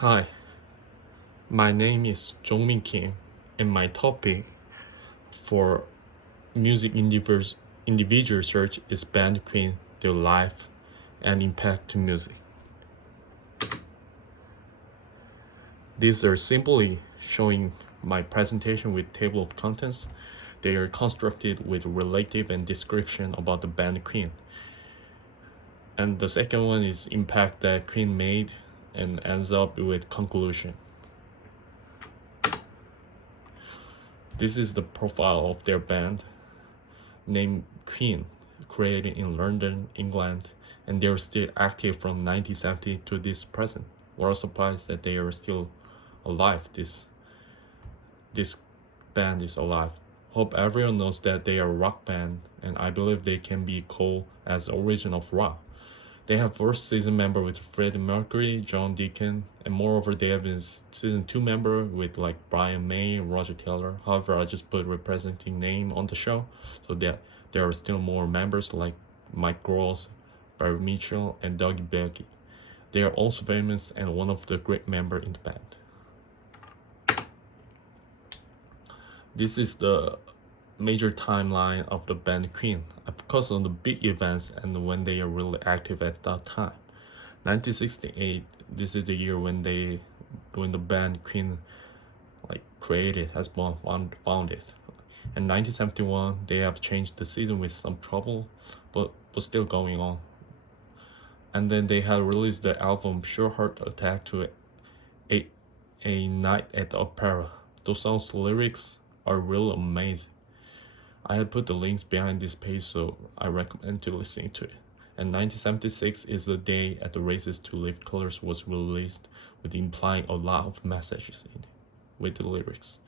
Hi, my name is Jongmin Kim, and my topic for music individual search is band Queen, their life and impact to music. These are simply showing my presentation with table of contents. They are constructed with relative and description about the band Queen. And the second one is impact that Queen made and ends up with conclusion. This is the profile of their band, named Queen, created in London, England, and they're still active from 1970 to this present. We're surprised that they are still alive. This band is alive. Hope everyone knows that they are a rock band, and I believe they can be called as origin of rock. They have first season member with Freddie Mercury, John Deacon, and moreover they have been season 2 member with like Brian May and Roger Taylor. However, I just put representing name on the show, so that there are still more members like Mike Gross, Barry Mitchell, and Dougie Becky. They are also famous and one of the great member in the band. This is the major timeline of the band Queen. I focus on the big events and when they are really active at that time. 1968, this is the year when the band Queen created, has been founded. In 1971, they have changed the season with some trouble, but still going on. And then they have released the album Sure Heart Attack to a Night at the Opera. Those songs' lyrics are real amazing. I had put the links behind this page, so I recommend to listening to it. And 1976 is the day at the Races to Live Colors was released, with implying a lot of messages in it, with the lyrics.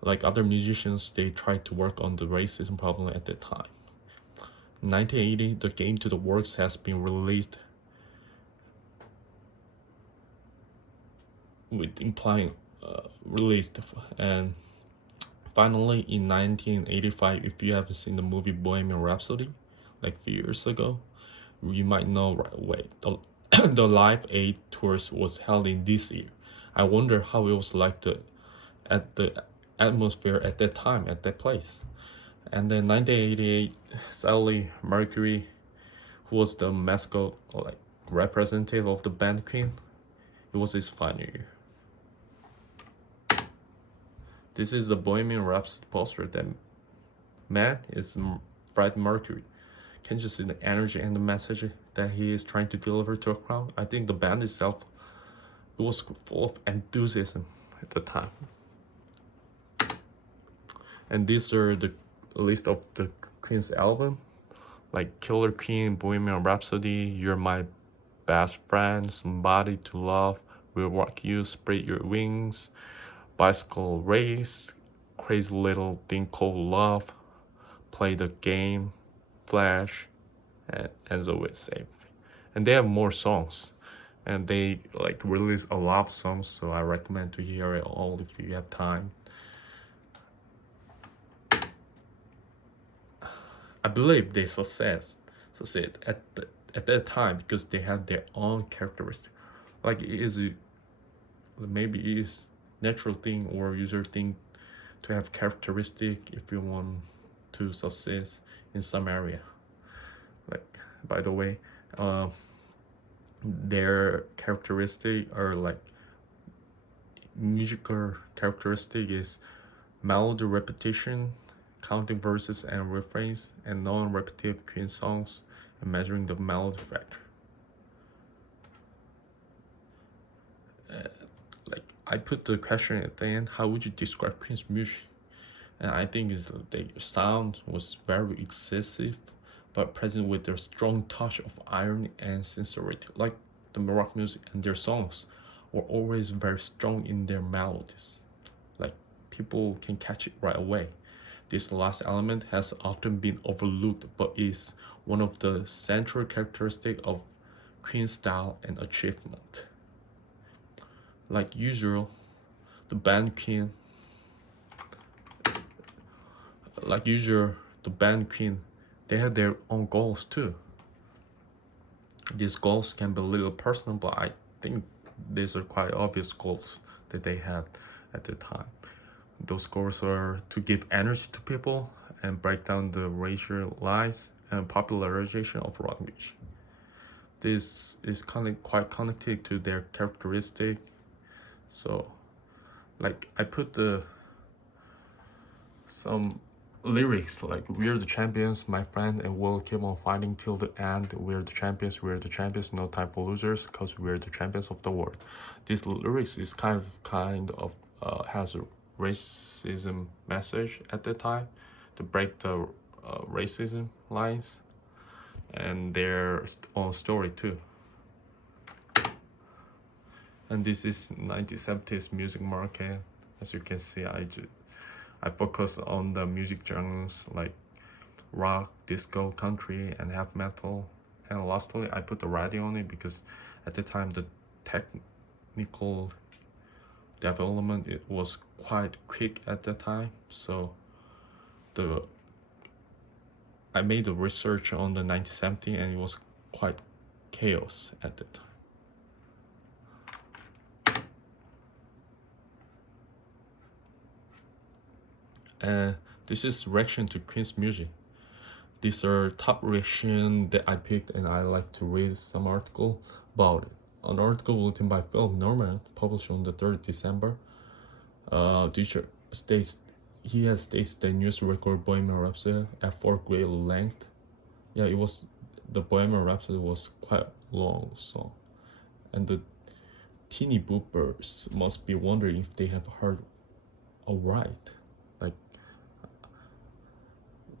Like other musicians, they tried to work on the racism problem at that time. In 1980, the Game to the Works has been released, with implying released, and finally, in 1985, if you haven't seen the movie Bohemian Rhapsody, like a few years ago, you might know right away. The Live Aid tours was held in this year. I wonder how it was like at the atmosphere at that time, at that place. And then 1988, Sally Mercury, who was the mascot, representative of the band Queen, it was his final year. This is the Bohemian Rhapsody poster. That man is Freddie Mercury. Can you see the energy and the message that he is trying to deliver to a crowd? I think the band itself, it was full of enthusiasm at the time. And these are the list of the Queen's album, like Killer Queen, Bohemian Rhapsody, You're My Best Friend, Somebody to Love, Will Rock You, Spread Your Wings, Bicycle Race, Crazy Little Thing Called Love, Play the Game, Flash, and As Always Safe. And they have more songs, and they release a lot of songs, so I recommend to hear it all if you have time. I believe they succeed at that time because they have their own characteristics. Maybe it is natural thing or user thing to have characteristic if you want to succeed in some area. By the way, their characteristic are musical characteristic is melody repetition, counting verses and refrains, and non-repetitive Queen songs, and measuring the melody factor. I put the question at the end, how would you describe Queen's music? And I think the sound was very excessive, but present with their strong touch of irony and sincerity. Like the rock music and their songs were always very strong in their melodies. Like people can catch it right away. This last element has often been overlooked, but is one of the central characteristics of Queen's style and achievement. Like usual, the band Queen, they have their own goals too. These goals can be a little personal, but I think these are quite obvious goals that they had at the time. Those goals are to give energy to people and break down the racial lines and popularization of rock music. This is quite connected to their characteristic. So, like I put some lyrics like "We're the champions, my friend, and we'll keep on fighting till the end. We're the champions, no time for losers, cause we're the champions of the world." This lyrics is kind of has a racism message at the time to break the racism lines and their own story too. And this is 1970s music market. As you can see, I focus on the music genres like rock, disco, country, and heavy metal. And lastly, I put the radio on it because at the time the technical development it was quite quick at the time. So I made the research on the 1970 and it was quite chaos at the time. This is reaction to Queen's music. These are top reaction that I picked, and I like to read some article about it. An article written by Philip Norman, published on the 3rd December. Teacher states he has stated the news record Bohemian Rhapsody at 4 great length. Yeah, it was the Bohemian Rhapsody was quite long song, and the teeny boopers must be wondering if they have heard alright. Like,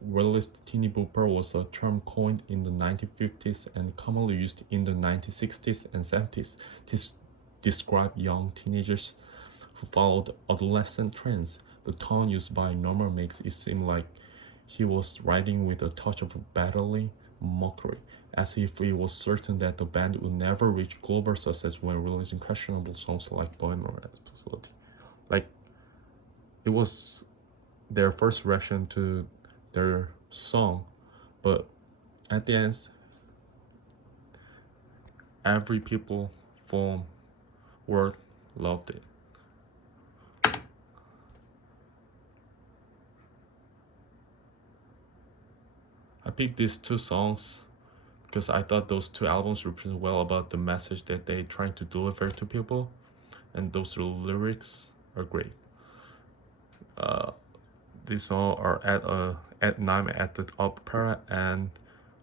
realist teeny booper was a term coined in the 1950s and commonly used in the 1960s and 70s to describe young teenagers who followed adolescent trends. The tone used by Norman makes it seem like he was writing with a touch of battling mockery, as if he was certain that the band would never reach global success when releasing questionable songs like Bohemian Rhapsody. Like, it was their first reaction to their song, but at the end, every people from world loved it. I picked these two songs because I thought those two albums represent well about the message that they trying to deliver to people, and those lyrics are great. These songs are at Night at the Opera, and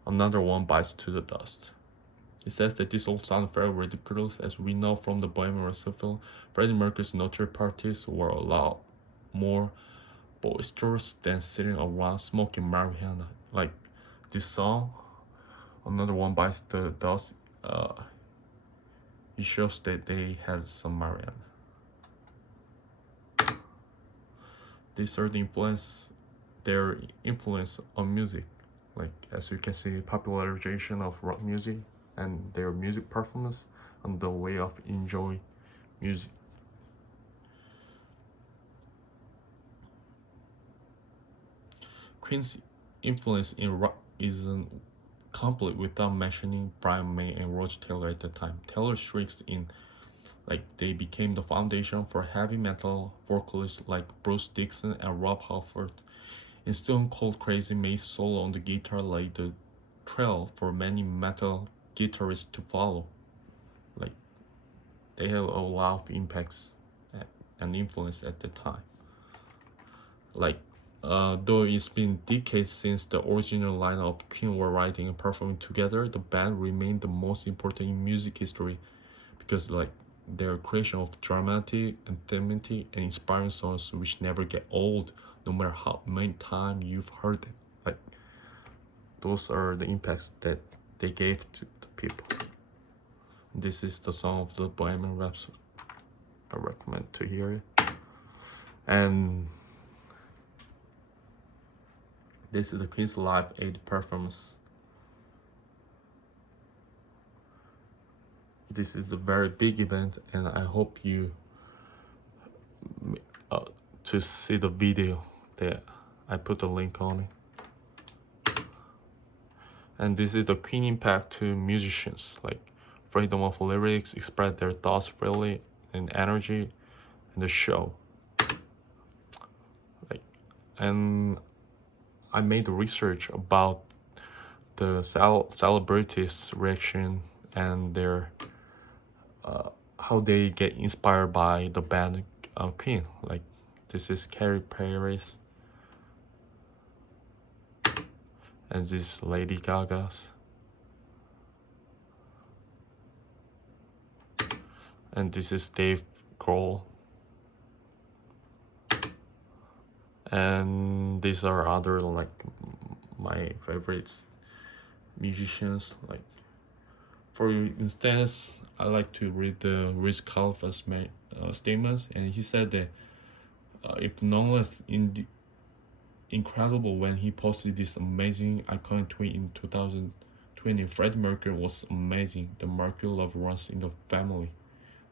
another one, Bites to the Dust. It says that this all sounds very ridiculous, as we know from the Bohemian Rhapsody film, Freddie Mercury's nocturnal parties were a lot more boisterous than sitting around smoking marijuana. Like this song, another one, Bites to the Dust, it shows that they had some marijuana. These are their influence on music. Like, as you can see, popularization of rock music and their music performance and the way of enjoy music. Queen's influence in rock isn't complete without mentioning Brian May and Roger Taylor at the time. Taylor shrieks in like they became the foundation for heavy metal vocalists like Bruce Dickinson and Rob Halford. In Stone Cold Crazy, May's solo on the guitar laid the trail for many metal guitarists to follow. Like, they had a lot of impacts and influence at the time. Like, though it's been decades since the original lineup of Queen were writing and performing together, the band remained the most important in music history because like their creation of dramatic and thematic and inspiring songs which never get old no matter how many times you've heard them. Like, those are the impacts that they gave to the people. This is the song of the Bohemian Rhapsody. I recommend to hear it. And this is the Queen's Live Aid performance. This is a very big event, and I hope you to see the video that I put a link on it. And this is the Queen impact to musicians. Like, freedom of lyrics, express their thoughts freely and energy in the show. Like, and I made research about the celebrities' reaction and their how they get inspired by the band Queen. Like, this is Katy Perry's, and this is Lady Gaga's, and this is Dave Grohl, and these are other like my favorites musicians. Like, for instance, I like to read the Wiz Khalifa's statements, and he said that if none less incredible when he posted this amazing iconic tweet in 2020. Freddie Mercury was amazing. The Mercury love runs in the family.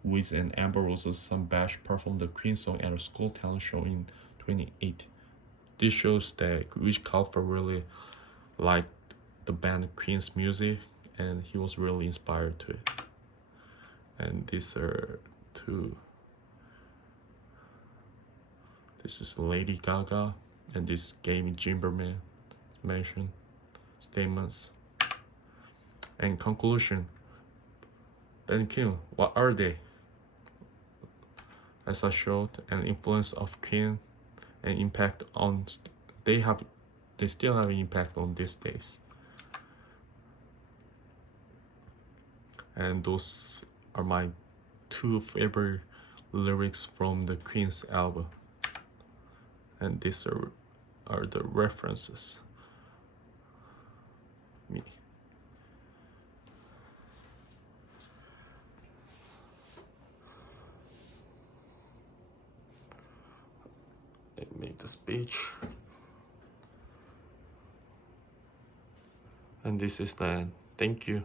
Wiz and Amber Rose's son Bash performed the Queen song at a school talent show in 2008. This shows that Wiz Khalifa really liked the band Queen's music, and he was really inspired to it. And these are two. This is Lady Gaga, and this Gavin Gimberman mentioned statements. And conclusion, Ben King, what are they? As I showed, an influence of Queen and impact on they still have an impact on these days. And those are my two favorite lyrics from the Queen's album. And these are the references. Me. I made the speech. And this is the end. Thank you.